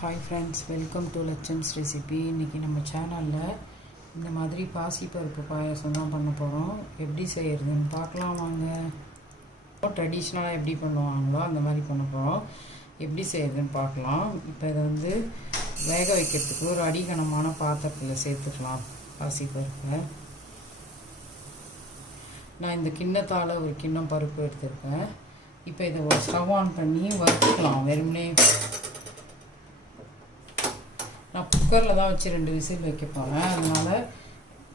Hi friends, welcome to லட்சம்ஸ் recipe. இன்றைக்கி நம்ம சேனலில் இந்த மாதிரி பாசிப்பருப்பு பாயாசம் தான் பண்ண போகிறோம். எப்படி செய்கிறதுன்னு பார்க்கலாம் வாங்க. ட்ரெடிஷ்னலாக எப்படி பண்ணுவாங்களோ அந்த மாதிரி பண்ண போகிறோம். எப்படி செய்கிறதுன்னு பார்க்கலாம். இப்போ இதை வேக வைக்கிறதுக்கு ஒரு அடிகனமான பாத்திரத்தில் சேர்த்துக்கலாம் பாசிப்பருப்பை. நான் இந்த கிண்ணத்தால் ஒரு கிண்ணம் பருப்பு எடுத்துருக்கேன். இப்போ இதை ஒரு ஸ்டவ் ஆன் பண்ணி வறுத்துக்கலாம். வெறுமனே நான் குக்கரில் தான் வச்சு 2 விசில் வைக்க போகிறேன். அதனால்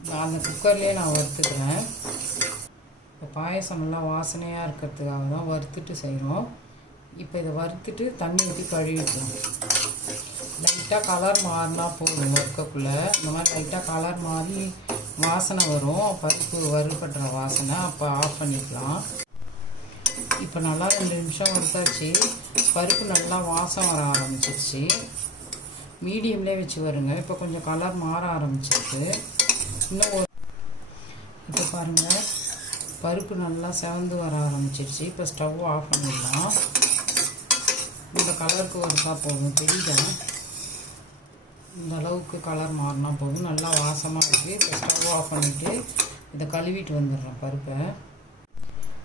நான் அந்த குக்கர்லேயே நான் வறுத்துக்கிறேன். இப்போ பாயசம் நல்லா வாசனையாக இருக்கிறதுக்காக தான் வறுத்துட்டு செய்கிறோம். இப்போ இதை வறுத்துட்டு தண்ணி ஊற்றி கழுவிட்டோம். லைட்டாக கலர் மாறினா போதும். வறுக்கக்குள்ளே இந்த மாதிரி லைட்டாக கலர் மாறி வாசனை வரும், பருப்பு வறுபடுற வாசனை. அப்போ ஆஃப் பண்ணிக்கலாம். இப்போ நல்லா 2 நிமிஷம் வறுத்தாச்சு. பருப்பு நல்லா வாசம் வர ஆரம்பிச்சிருச்சு. மீடியம்லேயே வச்சு வருங்க. இப்போ கொஞ்சம் கலர் மாற ஆரம்பிச்சிருக்கு. இன்னும் இப்போ பாருங்கள், பருப்பு நல்லா செவந்து வர ஆரம்பிச்சிருச்சு. இப்போ ஸ்டவ் ஆஃப் பண்ணிடலாம். இந்த கலருக்கு வருதா போதும், தெரியுதா? இந்த அளவுக்கு கலர் மாறினா போதும். நல்லா வாசமாக இருக்குது. இப்போ ஸ்டவ் ஆஃப் பண்ணிவிட்டு இதை கழுவிட்டு வந்துடுறேன் பருப்பை.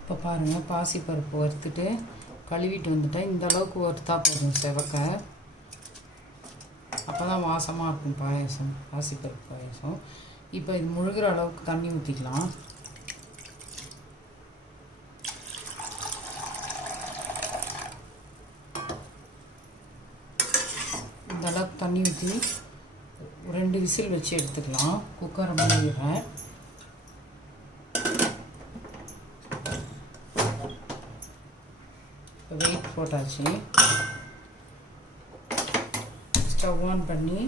இப்போ பாருங்கள், பாசி பருப்பு வறுத்துட்டு கழுவிட்டு வந்துட்டேன். இந்த அளவுக்கு வறுத்தா போதும் செவக்க. அப்போ தான் வாசமாக இருக்கும் பாயசம், பாசிப்பருப்பு பாயசம். இப்போ இது முழுகிற அளவுக்கு தண்ணி ஊற்றிக்கலாம். இந்த அளவுக்கு தண்ணி ஊற்றி 2 விசில் வச்சு எடுத்துக்கலாம். குக்கரை மூடிடுறேன். இப்போ வெயிட் போட்டாச்சு. ஸ்டவ் ஆன் பண்ணி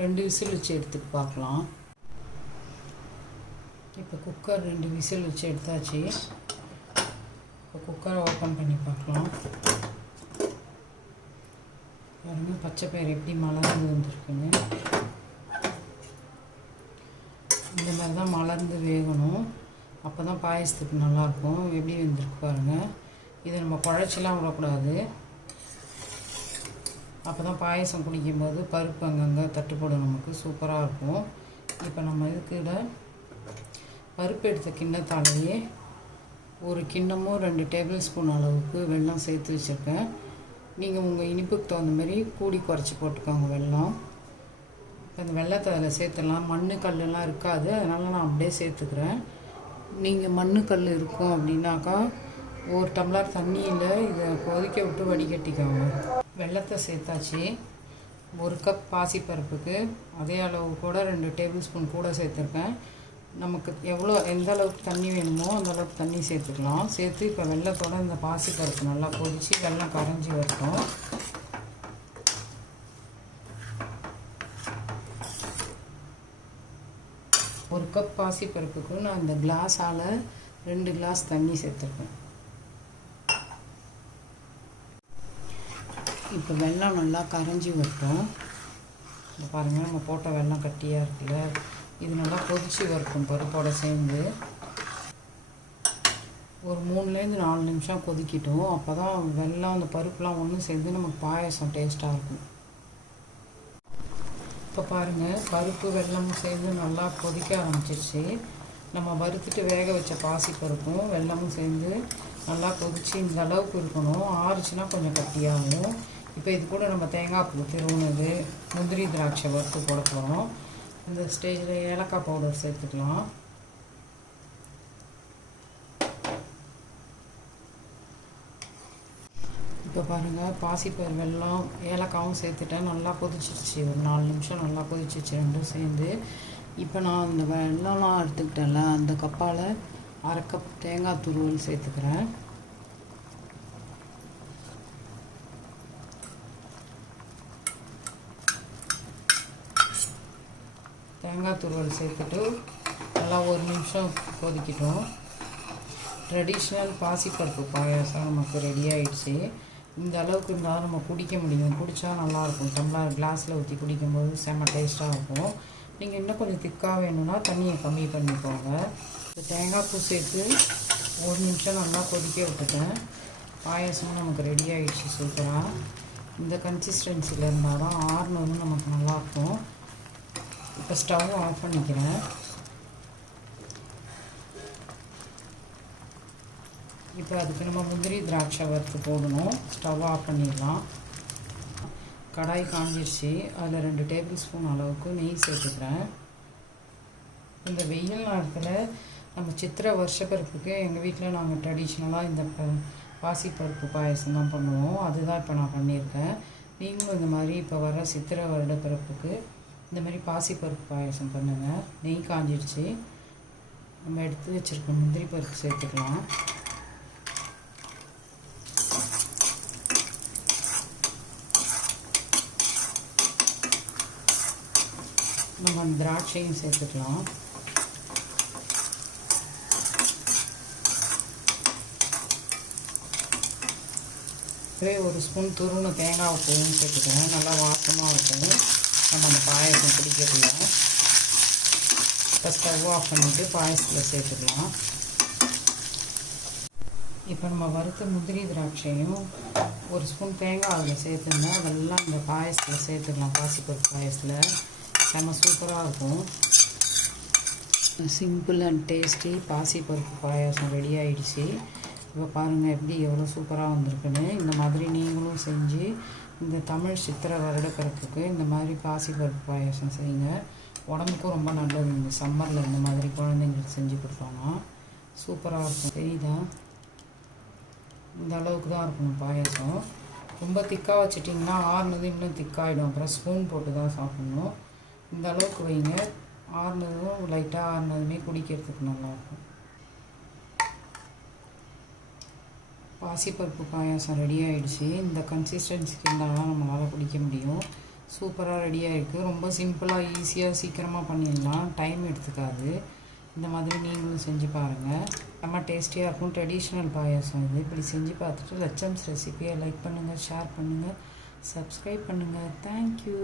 2 விசில் வச்சு எடுத்துட்டு பார்க்கலாம். இப்போ குக்கர் 2 விசில் வச்சு எடுத்தாச்சு. இப்போ குக்கரை ஓப்பன் பண்ணி பார்க்கலாம். பாருங்க, பச்சை பயிறு எப்படி மலர்ந்து வந்துருக்குங்க. இந்த மாதிரி தான் மலர்ந்து வேகணும். அப்போ தான் பாயசத்துக்கு நல்லாயிருக்கும். எப்படி வெந்திருக்கு பாருங்கள். இதை நம்ம குழச்சிலாம் விடக்கூடாது. அப்போ தான் பாயசம் குடிக்கும்போது பருப்பு அங்கங்கே தட்டுப்படும், நமக்கு சூப்பராக இருக்கும். இப்போ நம்ம இதுக்கிட்ட பருப்பு எடுத்த கிண்ணத்தாலேயே ஒரு கிண்ணமும் 2 டேபிள் ஸ்பூன் அளவுக்கு வெல்லம் சேர்த்து வச்சுருக்கேன். நீங்கள் உங்கள் இனிப்புக்கு தகுந்த மாதிரி கூடி குறைச்சி போட்டுக்கோங்க வெல்லம். அந்த வெல்லத்தை அதில் சேர்த்துடலாம். மண் கல்லாம் இருக்காது, அதனால் நான் அப்படியே சேர்த்துக்கிறேன். நீங்கள் மண் கல் இருக்கும் அப்படின்னாக்கா 1 டம்ளர் தண்ணியில் இதை கொதிக்க விட்டு வடிகட்டிக்கோங்க. வெல்லத்தை சேர்த்தாச்சு. 1 கப் பாசிப்பருப்புக்கு அதே அளவு கூட 2 டேபிள் ஸ்பூன் கூட சேர்த்துருக்கேன். நமக்கு எந்த அளவுக்கு தண்ணி வேணுமோ அந்த அளவுக்கு தண்ணி சேர்த்துக்கலாம். சேர்த்து இப்போ வெல்லத்தோடு இந்த பாசிப்பருப்பு நல்லா கொதித்து வெல்லம் கரைஞ்சி வரட்டும். ஒரு கப் பாசிப்பருப்புக்கு நான் இந்த கிளாஸால் 2 கிளாஸ் தண்ணி சேர்த்துருக்கேன். இப்போ வெல்லம் நல்லா கரைஞ்சி வரட்டும். இப்போ பாருங்கள், நம்ம போட்ட வெல்லம் கட்டியாக இருக்குல்ல, இது நல்லா கொதித்து வரட்டும் பருப்போடு சேர்ந்து. ஒரு 3லேருந்து 4 நிமிஷம் கொதிக்கிட்டோம். அப்போ தான் வெல்லம் அந்த பருப்புலாம் ஒன்று சேர்ந்து நமக்கு பாயசம் டேஸ்ட்டாக இருக்கும். இப்போ பாருங்கள், பருப்பு வெல்லமும் சேர்ந்து நல்லா கொதிக்க ஆரம்பிச்சிருச்சு. நம்ம வறுத்துட்டு வேக வச்ச பாசிப்பருப்பும் வெல்லமும் சேர்ந்து நல்லா கொதித்து இந்த அளவுக்கு இருக்கணும். ஆறுச்சுன்னா கொஞ்சம் கட்டியாகும். இப்போ இது கூட நம்ம தேங்காய் பூ திருவுனது, முந்திரி திராட்சை வறுத்து போட போகிறோம். இந்த ஸ்டேஜில் ஏலக்காய் பவுடர் சேர்த்துக்கலாம். இப்போ பாருங்கள், பாசிப்பயிறு வெல்லம் ஏலக்காவும் சேர்த்துட்டேன். நல்லா கொதிச்சிருச்சு. ஒரு 4 நிமிஷம் நல்லா கொதிச்சிருச்சு 2 சேர்ந்து. இப்போ நான் அந்த வெல்லம்லாம் எடுத்துக்கிட்டேன்ல, அந்த கப்பால் 1/2 கப் தேங்காய் துருவல் சேர்த்துக்கிறேன். தேங்காய் துருவல் சேர்த்துட்டு நல்லா 1 நிமிஷம் கொதிக்கிட்டோம். ட்ரெடிஷ்னல் பாசிப்பருப்பு பாயாசம் நமக்கு ரெடி ஆகிடுச்சு. இந்த அளவுக்கு இருந்தாலும் நம்ம குடிக்க முடியும். குடித்தா நல்லாயிருக்கும். டம்ளர் கிளாஸில் ஊற்றி குடிக்கும்போது செம்ம டேஸ்ட்டாக இருக்கும். நீங்கள் இன்னும் கொஞ்சம் திக்காக வேணும்னா தண்ணியை கம்மி பண்ணிக்கோங்க. இப்போ தேங்காய் பூ சேர்த்து 1 நிமிஷம் நல்லா கொதிக்க விட்டுட்டேன். பாயசமும் நமக்கு ரெடி ஆகிடுச்சு சூப்பராக. இந்த கன்சிஸ்டன்சியில் இருந்தால் தான் ஆறுனதும் நமக்கு நல்லாயிருக்கும். இப்போ ஸ்டவ் ஆஃப் பண்ணிக்கிறேன். இப்போ அதுக்கு நம்ம முந்திரி திராட்சை வறுத்து போடணும். ஸ்டவ் ஆஃப் பண்ணிடலாம். கடாய் காஞ்சிடுச்சு. அதில் 2 டேபிள் ஸ்பூன் அளவுக்கு நெய் சேர்த்துக்கிறேன். இந்த வெயில் நேரத்தில் நம்ம சித்திரை வருஷப்பருப்புக்கு எங்கள் வீட்டில் நாங்கள் ட்ரெடிஷ்னலாக இந்த பாசிப்பருப்பு பாயசம் தான் பண்ணுவோம். அதுதான் இப்போ நான் பண்ணியிருக்கேன். நீங்களும் இந்த மாதிரி இப்போ வர சித்திரை வருடப்பிறப்புக்கு இந்த மாதிரி பாசிப்பருப்பு பாயசம் பண்ணுங்கள். நெய் காஞ்சிடுச்சு. நம்ம எடுத்து வச்சுருக்க முந்திரி பருப்பு சேர்த்துக்கலாம். நம்ம திராட்சையும் சேர்த்துக்கலாம். ஒரு ஸ்பூன் துருணு தேங்காய் பூவும் சேர்த்துக்கிறேன். நல்லா வாசமாக இருக்கும் நம்ம அந்த பாயசம் குடிக்கிறதுல. இப்போ ஸ்டவ் ஆஃப் பண்ணிவிட்டு பாயசத்தில் சேர்த்துக்கலாம். இப்போ நம்ம வறுத்த முந்திரி திராட்சையும் ஒரு ஸ்பூன் தேங்காய் அதில் சேர்த்துருந்தோம். அதெல்லாம் இந்த பாயசத்தில் சேர்த்துக்கலாம். பாசிப்பருப்பு பாயசத்தில் செம்ம சூப்பராக இருக்கும். சிம்பிள் அண்ட் டேஸ்டி பாசிப்பருப்பு பாயாசம் ரெடி ஆகிடுச்சு. இப்போ பாருங்கள் எப்படி எவ்வளோ சூப்பராக வந்திருக்குன்னு. இந்த மாதிரி நீங்களும் செஞ்சு இந்த தமிழ் சித்திரை வருடப்பிறப்புக்கு இந்த மாதிரி பாசிப்பருப்பு பாயாசம் செய்யுங்க. உடம்புக்கும் ரொம்ப நல்லது. இந்த சம்மரில் இந்த மாதிரி குழந்தைங்களுக்கு செஞ்சு கொடுத்தோன்னா சூப்பராக இருக்கும். தெரியுதா? இந்த அளவுக்கு தான் இருக்கணும் பாயாசம். ரொம்ப திக்காக வச்சிட்டிங்கன்னா ஆறுனது இன்னும் திக்காகிடும். அப்புறம் ஸ்பூன் போட்டு தான் சாப்பிட்ணும். இந்த அளவுக்கு வைங்க. ஆறுனதும் லைட்டாக ஆறுனதுமே குடிக்கிறதுக்கு நல்லாயிருக்கும். பாசிப்பருப்பு பாயாசம் ரெடி ஆகிடுச்சு. இந்த கன்சிஸ்டன்சிக்கு இருந்தால் தான் நம்மளால் குடிக்க முடியும். சூப்பராக ரெடியாக இருக்குது. ரொம்ப சிம்பிளாக ஈஸியாக சீக்கிரமாக பண்ணிடலாம். டைம் எடுத்துக்காது. இந்த மாதிரி நீங்களும் செஞ்சு பாருங்கள். ரொம்ப டேஸ்டியாக இருக்கும். ட்ரெடிஷ்னல் பாயாசம் இது. இப்படி செஞ்சு பார்த்துட்டு லட்சம்ஸ் ரெசிபியை லைக் பண்ணுங்கள், ஷேர் பண்ணுங்கள், சப்ஸ்கிரைப் பண்ணுங்கள். தேங்க்யூ.